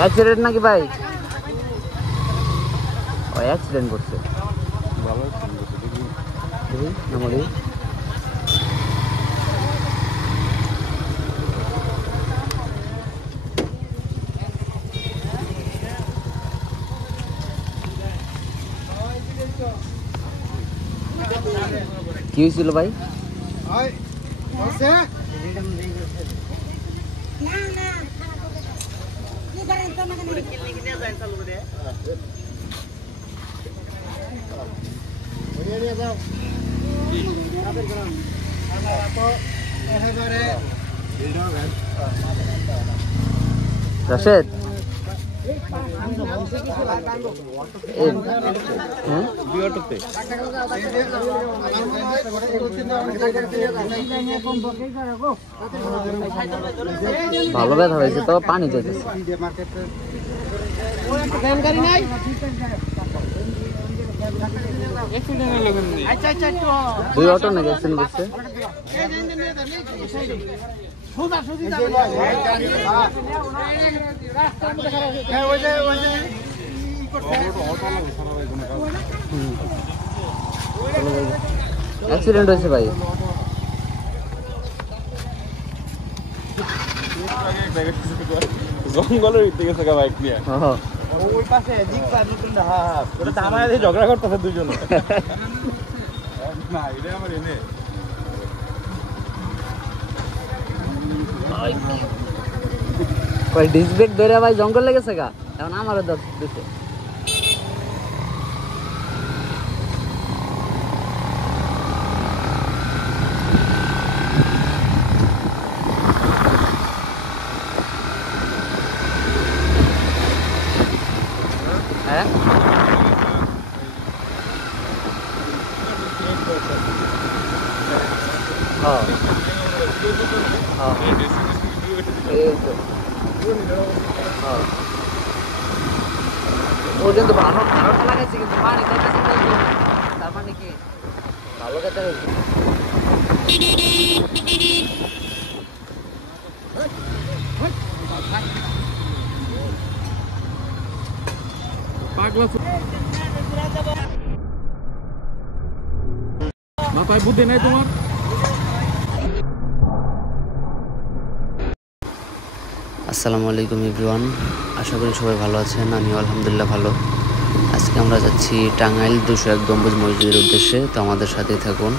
Accident নাকি ভাই? ও accident করছে। কি হয়েছিল ভাই? রাশেদ ভালো ব্যথা হয়েছে তো, পানি যাইতেছে। দুই অটো নাকি অ্যাক্সিডেন্ট করছে? অ্যাক্সিডেন্ট হয়েছে ভাই। জঙ্গলের ভিতরে গেছে বাইক নিয়ে। ওই পাশে দিক পার নতুন ওটা থামায় দিয়ে ঝগড়া করতেছে দুজনে। না এটা আমার এনে কই ডিস ব্রেক ধরে ভাই জঙ্গল লেগেছে গা, এখন আমারও দশ দিছে। হ্যাঁ ও কিন্তু ভালো লাগাইছে, কিন্তু পানি তার মানে কি ভালো কথা হয়েছে। মাথায় বুদ্ধি নাই তোমার? আসসালামু আলাইকুম এভরিওয়ান, আশা করি সবাই ভালো আছেন। আমিও আলহামদুলিল্লাহ ভালো। আজকে আমরা যাচ্ছি টাঙ্গাইল 201 গম্বুজ মসজিদের উদ্দেশ্যে, তো আমাদের সাথে থাকুন,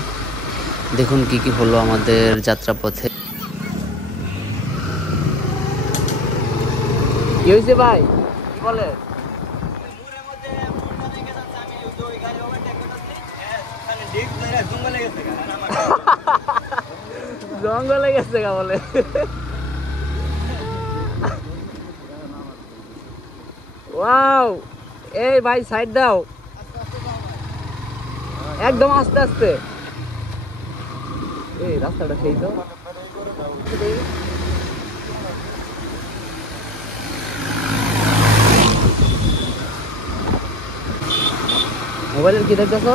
দেখুন কি কি হলো আমাদের যাত্রাপথে। কি হয়েছে ভাই, কি বলে? জঙ্গলে গেছে গা বলে। ওয়াও, এই ভাই সাইড দাও, একদম আস্তে আস্তে। এই রাস্তাটা সেই তো। মোবাইলের কি দেখতেছো?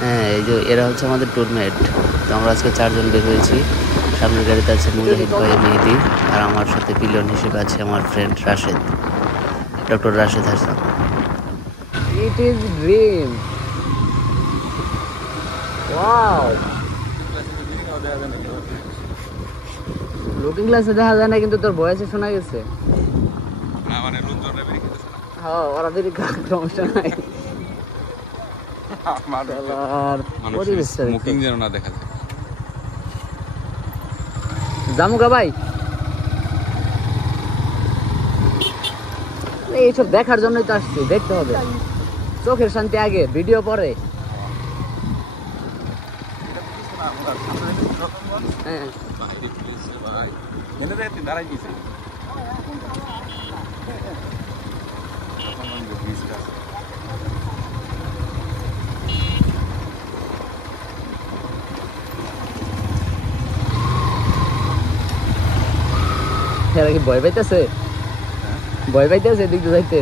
হ্যাঁ, এই যে এরা হচ্ছে আমাদের ট্যুরমেট। তো আমরা আজকে 4 জন বের হয়েছি। সামনের গাড়িতে আছে মুজাহিদ ভাই, মেহেদি, আর আমার সাথে পিলিয়ন হিসেবে আছে আমার friend Rashed, doctor Rashed Hasan. It is dream. Wow, looking গ্লাসে দেখা যায় না, কিন্তু তোর ভয়েসে শোনা গেছে। হ্যাঁ, ওরা বেরি সমস্যা নাই। জামুকা ভাই, এইসব দেখার জন্যই তো আসছি, দেখতে হবে। চোখের শান্তি আগে, ভিডিও পরে। হ্যাঁ এরা কি ভয় পাইতেছে? ভয় পাইতেছে এদিক দিয়ে যাইতে?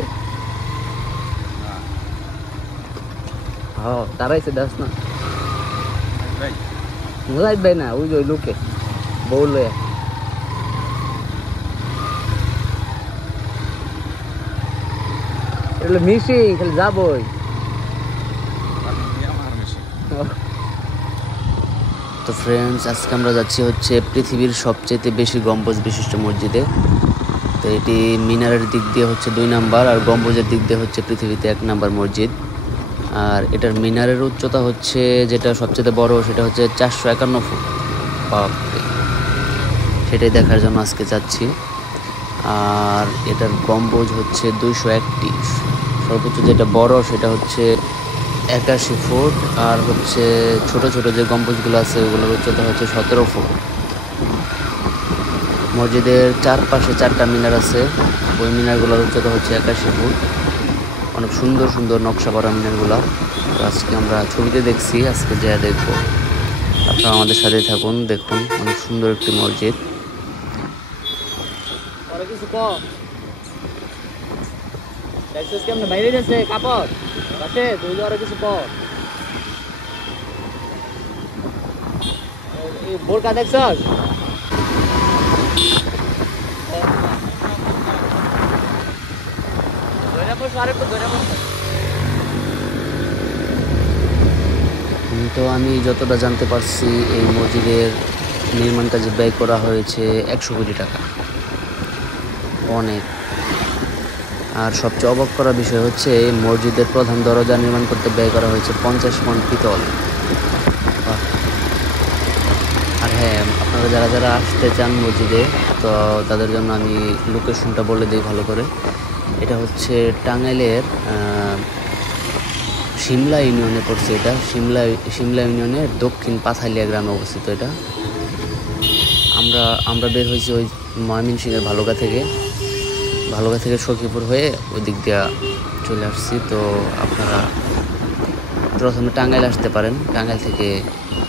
হ্যাঁ, দাঁড়াইছে, দাস না। লাগবে না ওই যে ওই লোকে বউলে এগুলো মিশিং খালি যাবই। তো ফ্রেন্ডস আজকে আমরা যাচ্ছি হচ্ছে পৃথিবীর সবচেয়ে বেশি গম্বুজ বিশিষ্ট মসজিদে। তো এটি মিনারের দিক দিয়ে হচ্ছে 2 নাম্বার আর গম্বুজের দিক দিয়ে হচ্ছে পৃথিবীতে 1 নাম্বার মসজিদ। আর এটার মিনারের উচ্চতা হচ্ছে যেটা সবচেয়ে বড় সেটা হচ্ছে 451 ফুট। সেটাই দেখার জন্য আজকে যাচ্ছি। আর এটার গম্বুজ হচ্ছে 201টি। সর্বোচ্চ যেটা বড় সেটা হচ্ছে 81 ফুট আর হচ্ছে ছোট ছোট যে গম্বুজগুলো আছে ওগুলোর উচ্চতা হচ্ছে 17 ফুট। মসজিদের চারপাশে 4টা মিনার আছে, ওই মিনারগুলোর উচ্চতা হচ্ছে 81 ফুট। অনেক সুন্দর সুন্দর নকশা করা মিনারগুলো। তো আজকে আমরা ছবিতে দেখছি, আজকে যা দেখবো। আপনারা আমাদের সাথে থাকুন, দেখুন অনেক সুন্দর একটি মসজিদ। বাইরে যাচ্ছে কাপড় আছে দুই আর কিছু পর বোরকা দেখছ তো আমি যতটা জানতে পারছি এই মসজিদের নির্মাণ কাজে ব্যয় করা হয়েছে 100 কোটি টাকা, অনেক। আর সবচেয়ে অবাক করার বিষয় হচ্ছে এই মসজিদের প্রধান দরজা নির্মাণ করতে ব্যয় করা হয়েছে 50 মণ পিতল। আর হ্যাঁ, আপনারা যারা যারা আসতে চান মসজিদে তো তাদের জন্য আমি লোকেশনটা বলে দিই ভালো করে। এটা হচ্ছে টাঙ্গাইলের শিমলা ইউনিয়নে পড়ছে। এটা শিমলা ইউনিয়নের দক্ষিণ পাথালিয়া গ্রামে অবস্থিত। এটা আমরা বের হয়েছি ওই ময়মনসিংহের ভালুকা থেকে সখীপুর হয়ে ওই দিক দিয়ে চলে আসছি। তো আপনারা প্রথমে টাঙ্গাইল আসতে পারেন, টাঙ্গাইল থেকে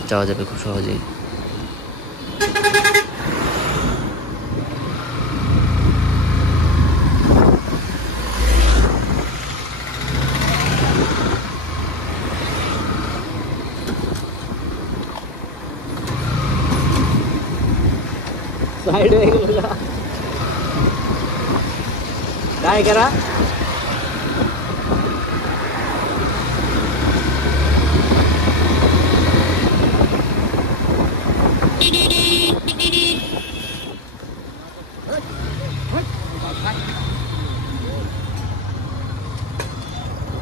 যাওয়া যাবে খুব সহজেই। সাইড হয়ে গেল काय करा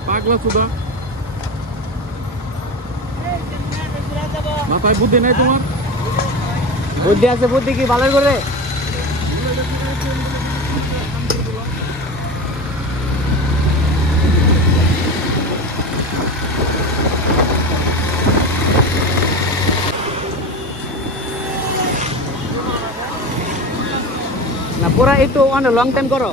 পাগলা সুদা মাথায় বুদ্ধি নাই তোমার? বুদ্ধি আছে, বুদ্ধি কি ভালো করে না পুরা একটু অনেক লং টাইম করো।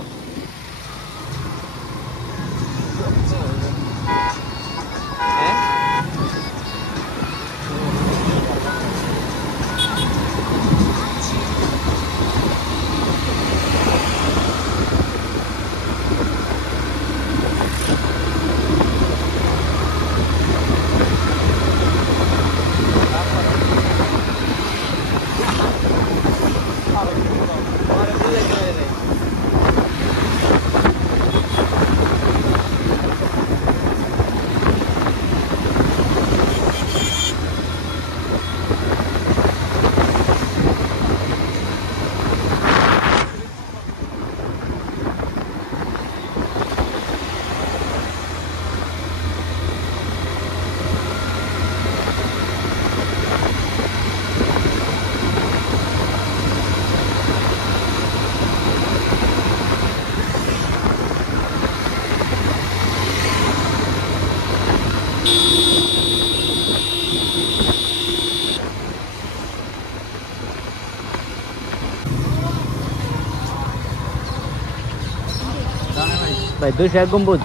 भाई 201 गम्बुज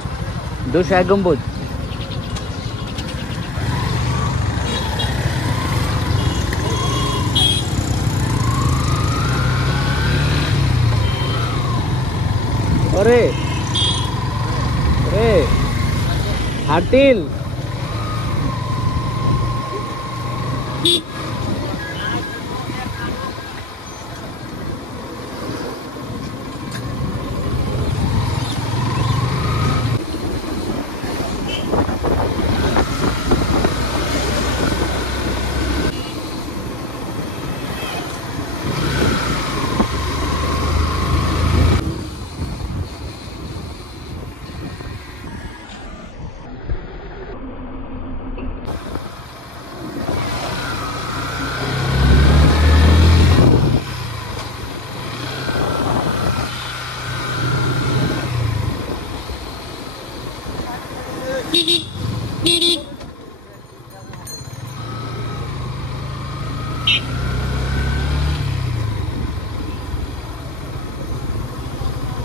201 गम्बुज अरे अरे हार्टिल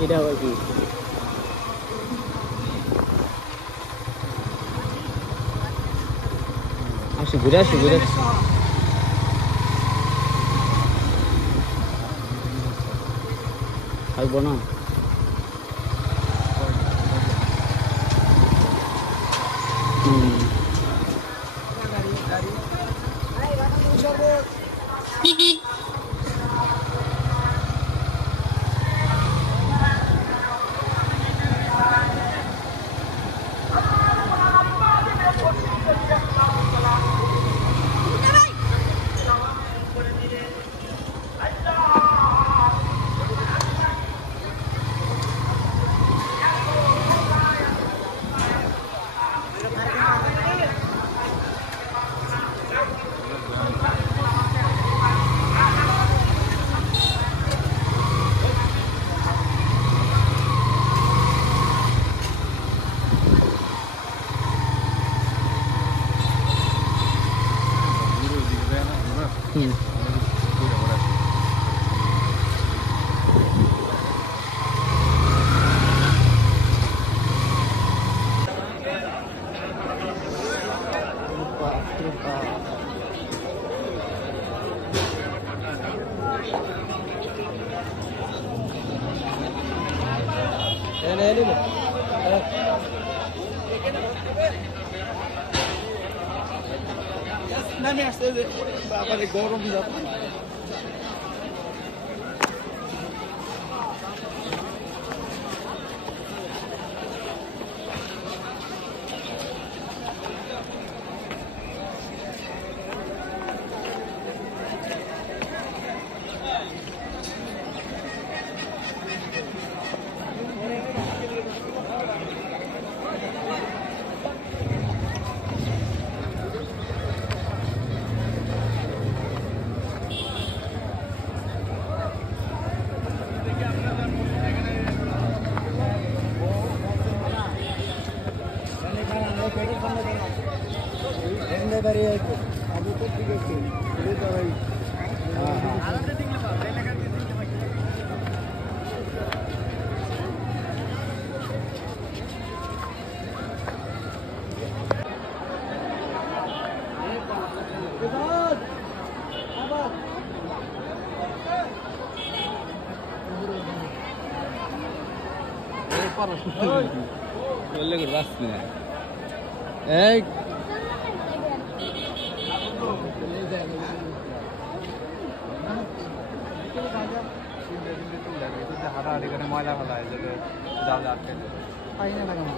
এটা আবার কি আসি ঘুরে থাকবো না নামে আসছে যে বাবারে গরম যাবে বললে রাস না এই হাঁটাহাঁটি ময়লা ফেলা হয় যাতে জাল আটকে পাই না লাগানো